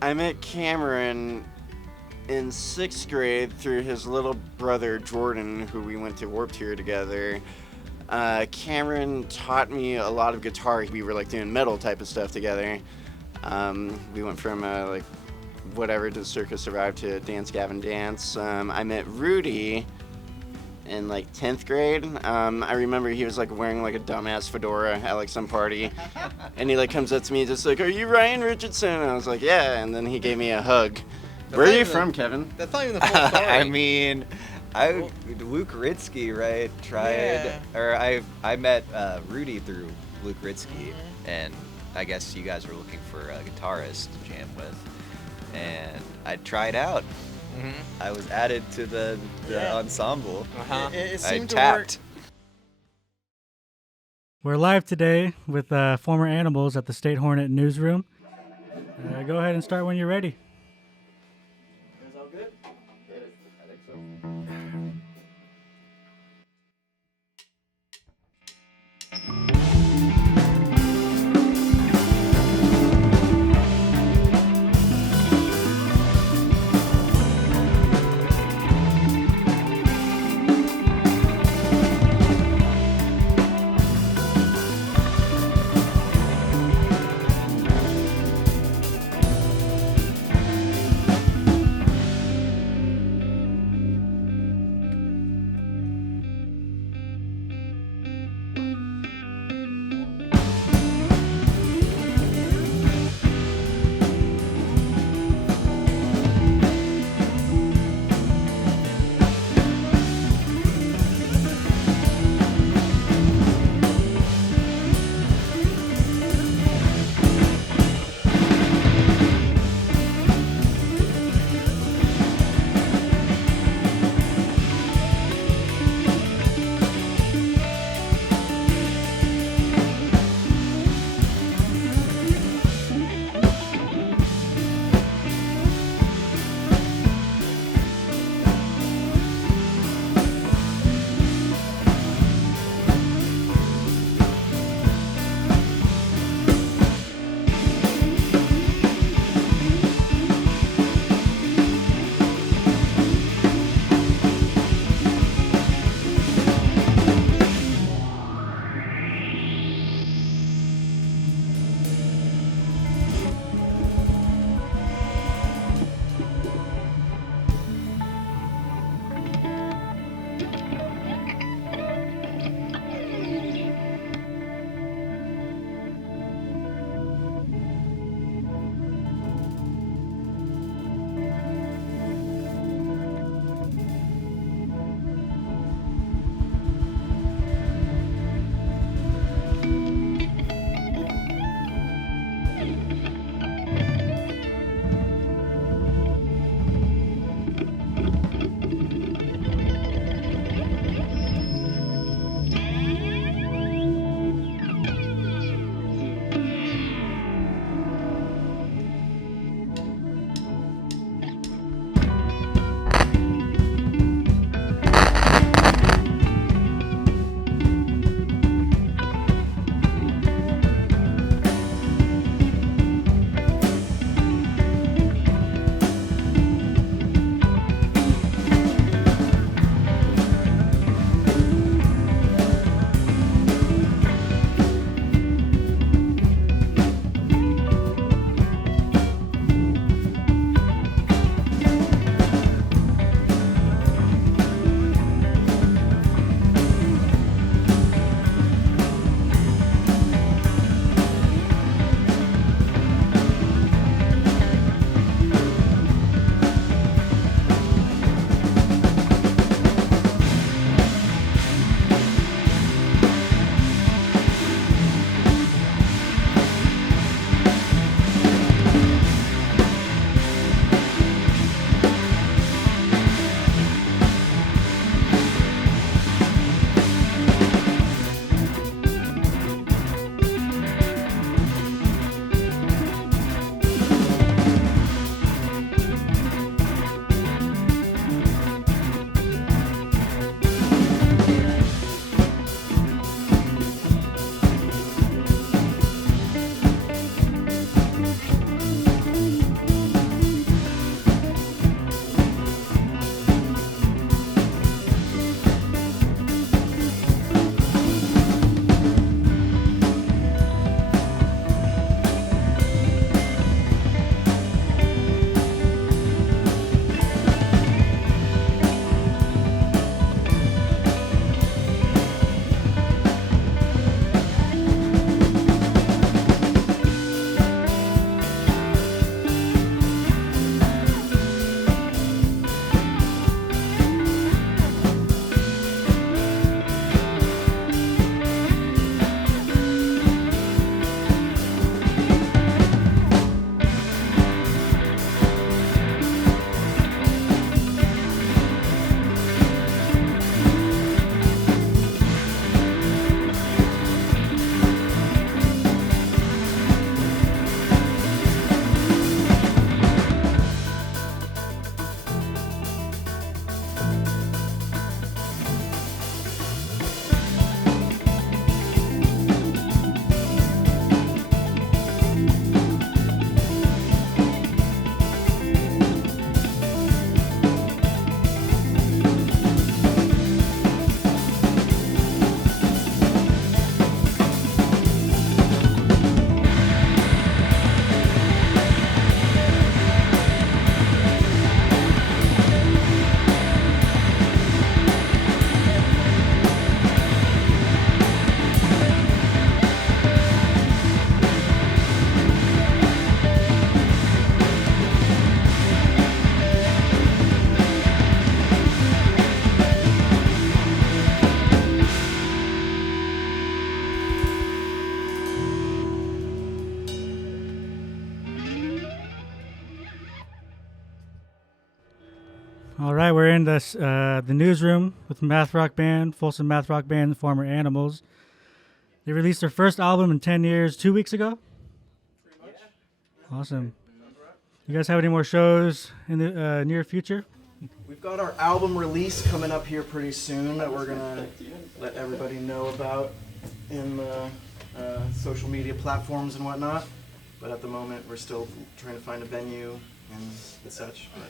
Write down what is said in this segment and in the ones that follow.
I met Cameron in 6th grade through his little brother Jordan, who we went to Warped Tour together. Cameron taught me a lot of guitar. We were like doing metal type of stuff together. We went from like whatever to Circus Survive to Dance Gavin Dance. I met Rudy in like 10th grade. I remember he was like wearing like a dumbass fedora at like some party, and he like comes up to me just like, "Are you Ryan Richardson?" And I was like, "Yeah," and then he gave me a hug. Where are you from, Kevin? That's not even the full story. I mean, Luke Ritsky, right? I met Rudy through Luke Ritsky, and I guess you guys were looking for a guitarist to jam with, and I tried out. I was added to the ensemble. It I seemed to tapped. We're live today with former Animals at the State Hornet Newsroom. Go ahead and start when you're ready. Is all good? I think so. All right, we're in the newsroom with Math Rock Band, Folsom Math Rock Band, former Animals. They released their first album in 10 years 2 weeks ago. Awesome. You guys have any more shows in the near future? We've got our album release coming up here pretty soon that we're gonna let everybody know about in the social media platforms and whatnot. But at the moment, we're still trying to find a venue and such. But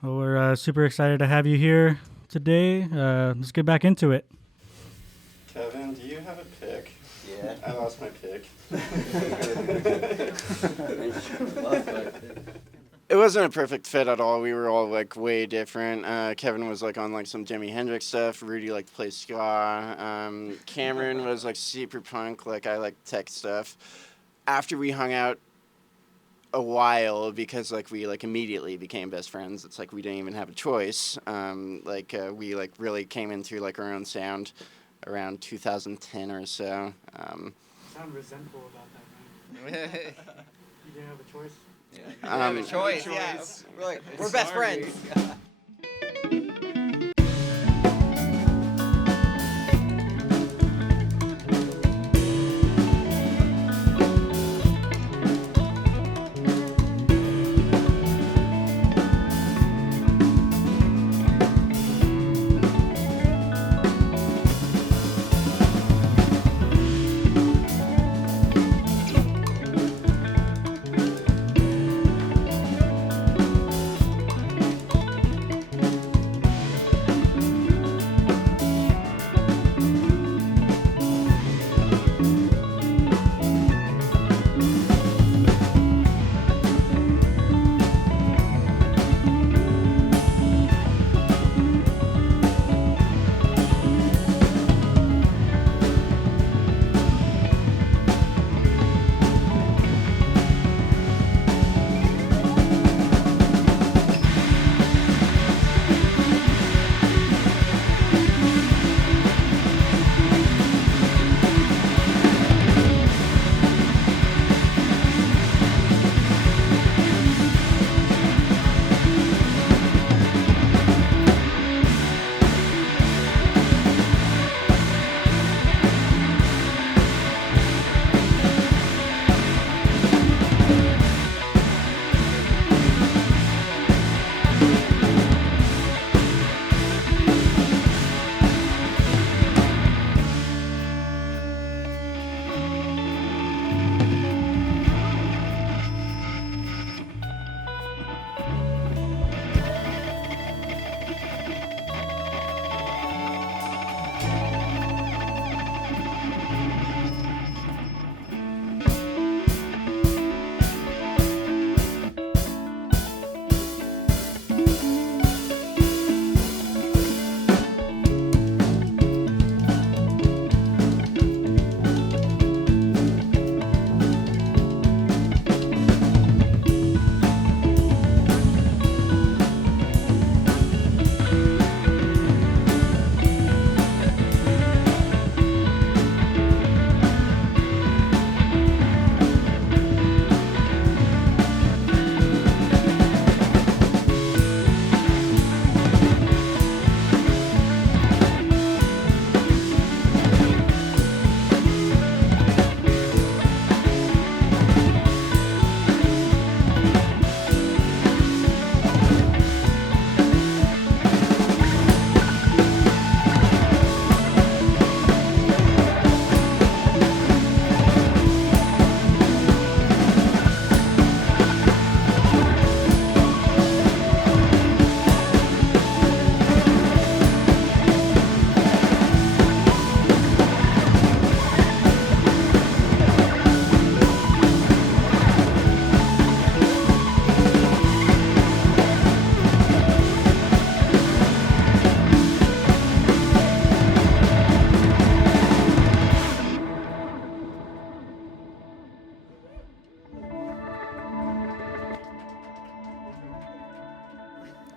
Well, we're super excited to have you here today. Let's get back into it. Kevin, do you have a pick? Yeah. I lost my pick. It wasn't a perfect fit at all. We were all like way different. Kevin was like on like some Jimi Hendrix stuff. Rudy liked to play ska. Cameron was like super punk. Like I like tech stuff. After we hung out a while, because like we like immediately became best friends. It's like we didn't even have a choice. We like really came into like our own sound around 2010 or so. You sound resentful about that, man. You didn't have a choice? Yeah. Choice. Yeah. We're best friends.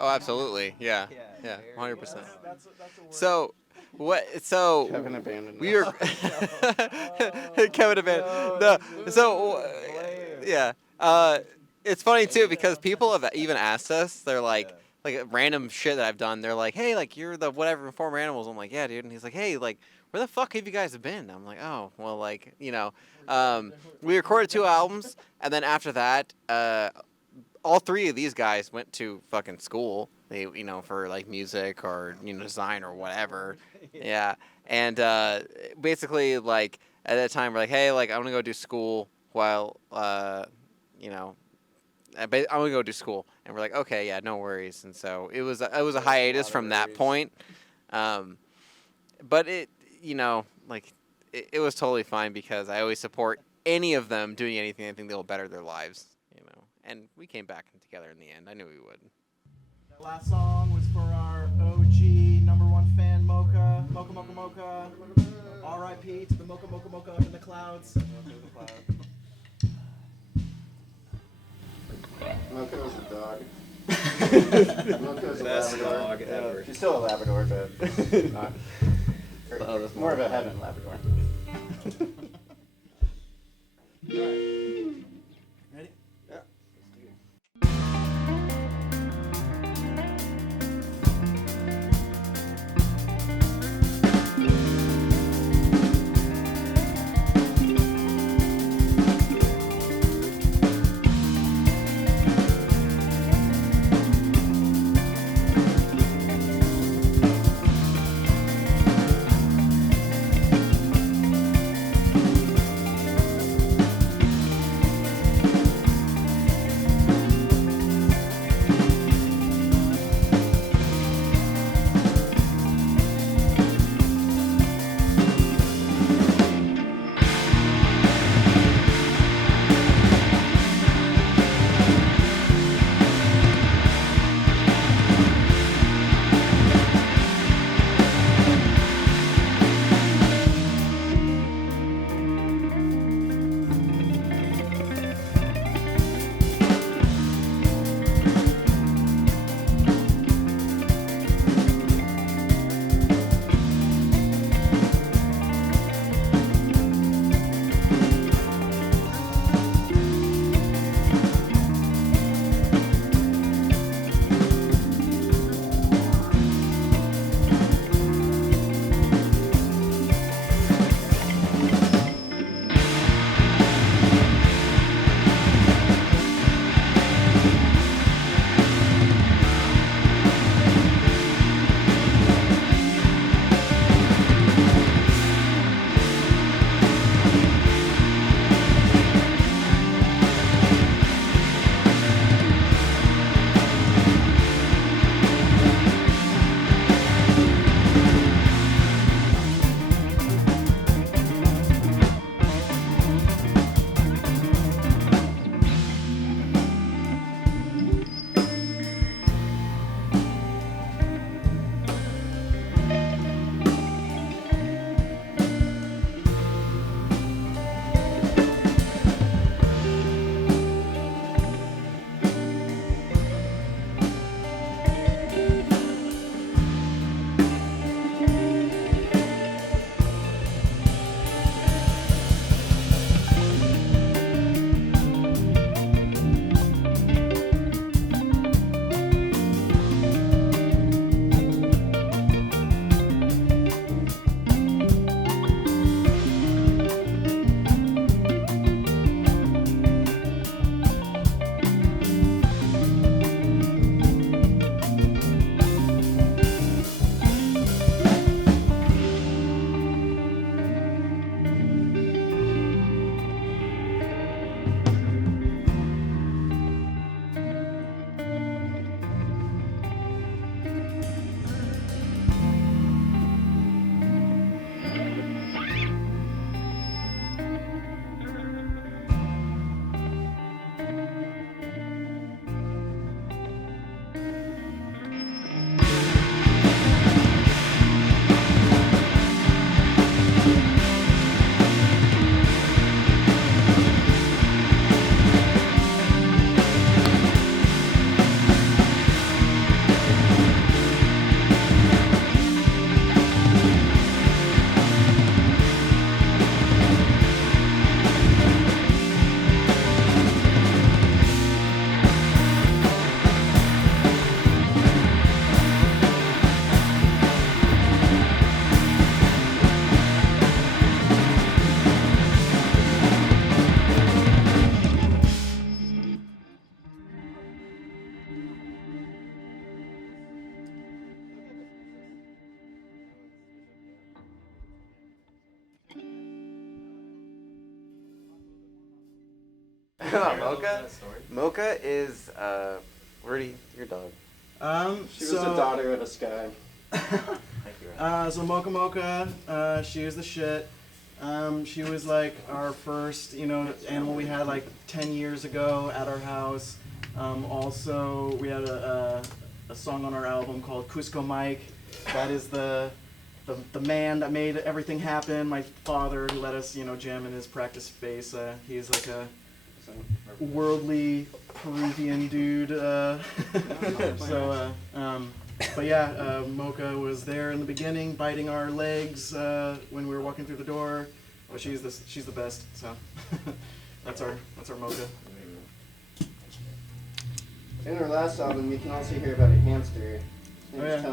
Oh, absolutely. Yeah. Yeah, Yeah. very 100%. that's a word. So, what? So Kevin abandoned we us. are Kevin abandoned. No. So, yeah. It's funny too because people have even asked us. They're like, like random shit that I've done. They're like, hey, like you're the whatever from Former Animals. I'm like, yeah, dude. And he's like, hey, like where the fuck have you guys been? I'm like, oh, well, like we recorded 2 albums, and then after that, all 3 of these guys went to fucking school. They, for like music or design or whatever. Yeah, and basically like at that time we're like, hey, like I'm gonna go do school while I'm gonna go do school, and we're like, okay, yeah, no worries. And so it was a hiatus from that point, but it it was totally fine because I always support any of them doing anything I think that will better their lives, and we came back together in the end. I knew we would. That last song was for our OG #1 fan, Mocha. Mocha Mocha Mocha. R.I.P. to the Mocha Mocha Mocha up in the clouds. Mocha was a dog. Mocha's a Best Labrador. dog ever. She's still a Labrador, but not. More of a heaven Labrador. Ready? Mocha? Mocha is Rudy, your dog. She was the daughter of a sky. So Mocha Mocha, she was the shit. She was like our first, animal we had like 10 years ago at our house. Also, we had a song on our album called Cusco Mike. That is the man that made everything happen. My father, who let us, jam in his practice space. He's like a worldly Peruvian dude. But yeah, Mocha was there in the beginning, biting our legs when we were walking through the door. But she's the best. So that's our Mocha. In our last album, you can also hear about a hamster. His Oh, name's yeah.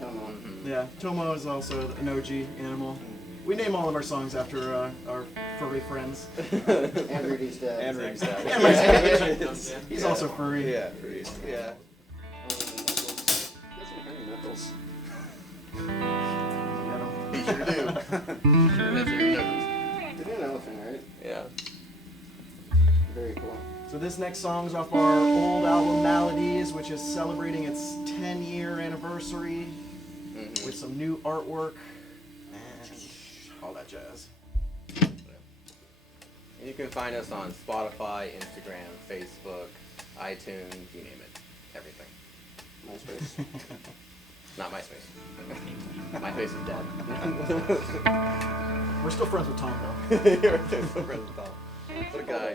Tomo. Yeah, Tomo is also an OG animal. We name all of our songs after our furry friends. And Rudy's dad. And Rudy's dad. And my dad. He's also furry. Yeah, yeah. That's some hairy knuckles. Yeah, He sure do. They do an elephant, right? Yeah. Very cool. So this next song's off our old album Maladies, which is celebrating its 10-year anniversary with some new artwork and all that jazz. And you can find us on Spotify, Instagram, Facebook, iTunes, you name it. Everything. MySpace. Not MySpace. MySpace is dead. We're still friends with Tom, though. You're so friends with Tom. What a guy.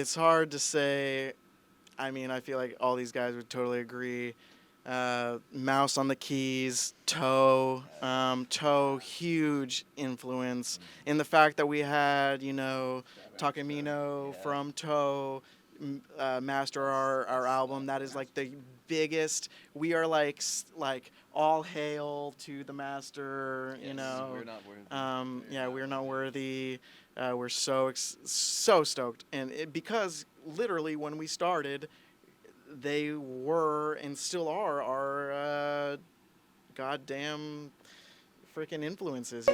it's hard to say. I mean, I feel like all these guys would totally agree. Mouse on the Keys, Toe, huge influence in the fact that we had, Takamino from Toe master our album. That is like the biggest. We are like all hail to the master. We're not worthy. We're not worthy. We're so stoked, and because literally when we started, they were and still are our goddamn freaking influences.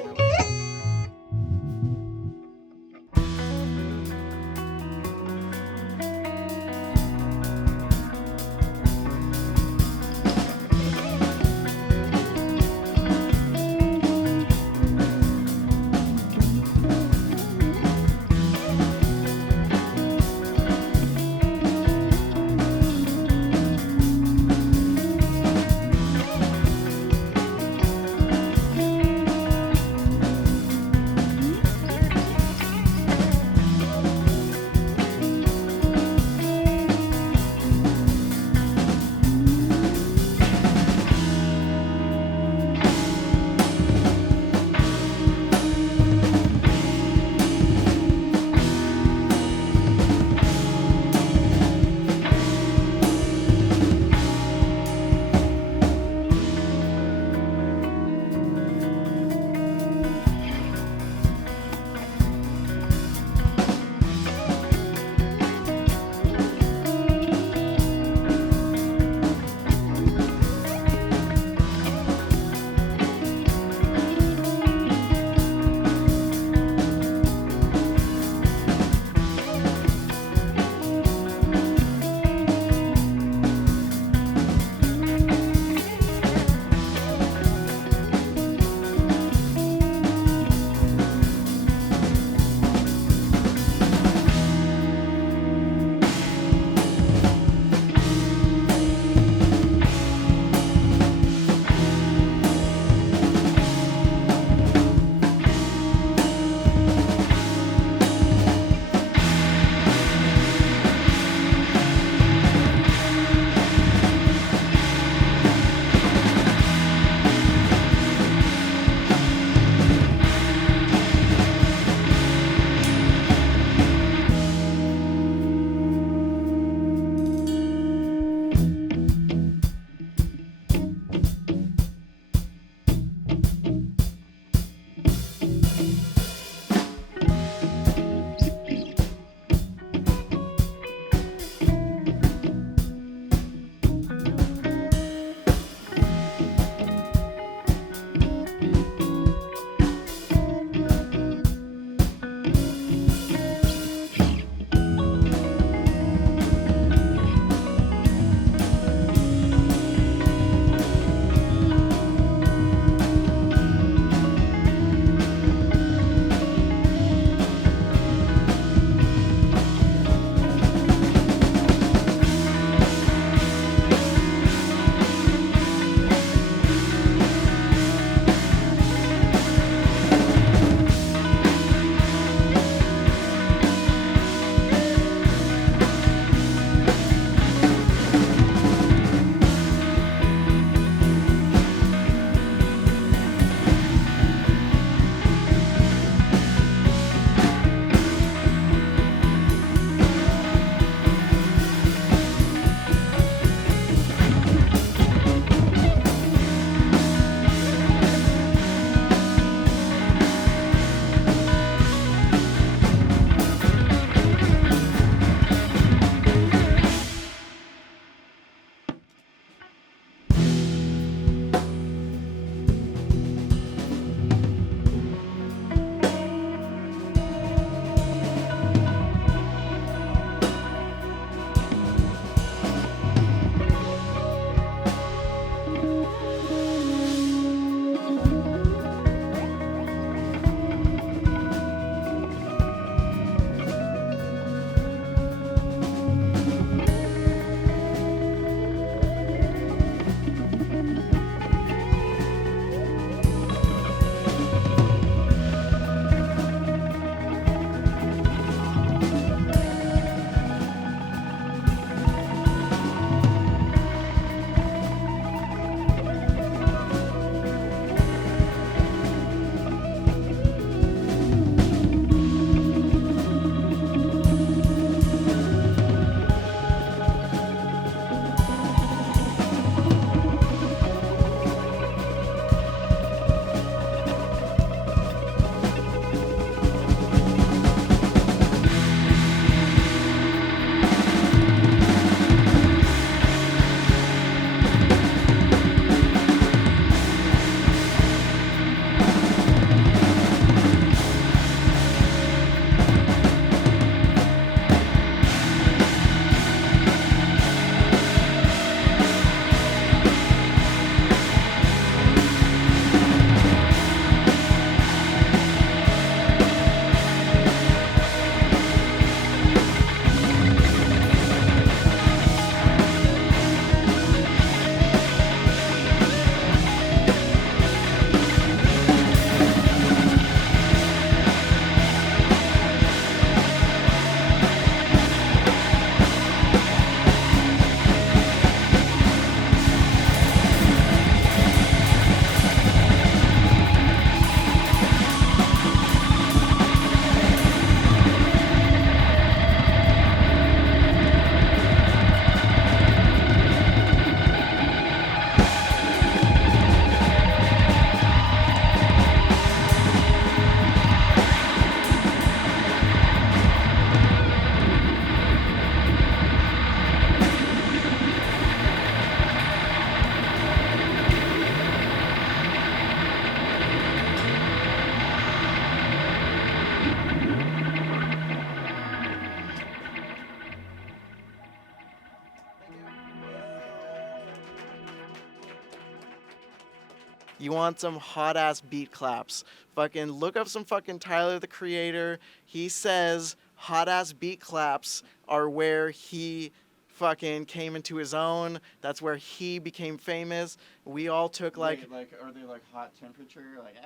You want some hot ass beat claps. Fucking look up some fucking Tyler the Creator. He says hot ass beat claps are where he fucking came into his own. That's where he became famous. We all took like are they like hot temperature, like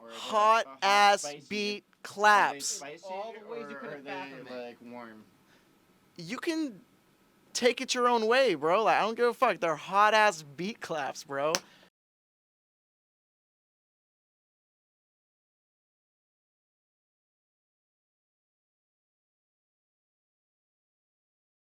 or are they, hot like, ass spicy? beat Are they claps. spicy, All the ways you or couldn't are they fathom it. like warm? You can take it your own way, bro. Like I don't give a fuck. They're hot ass beat claps, bro.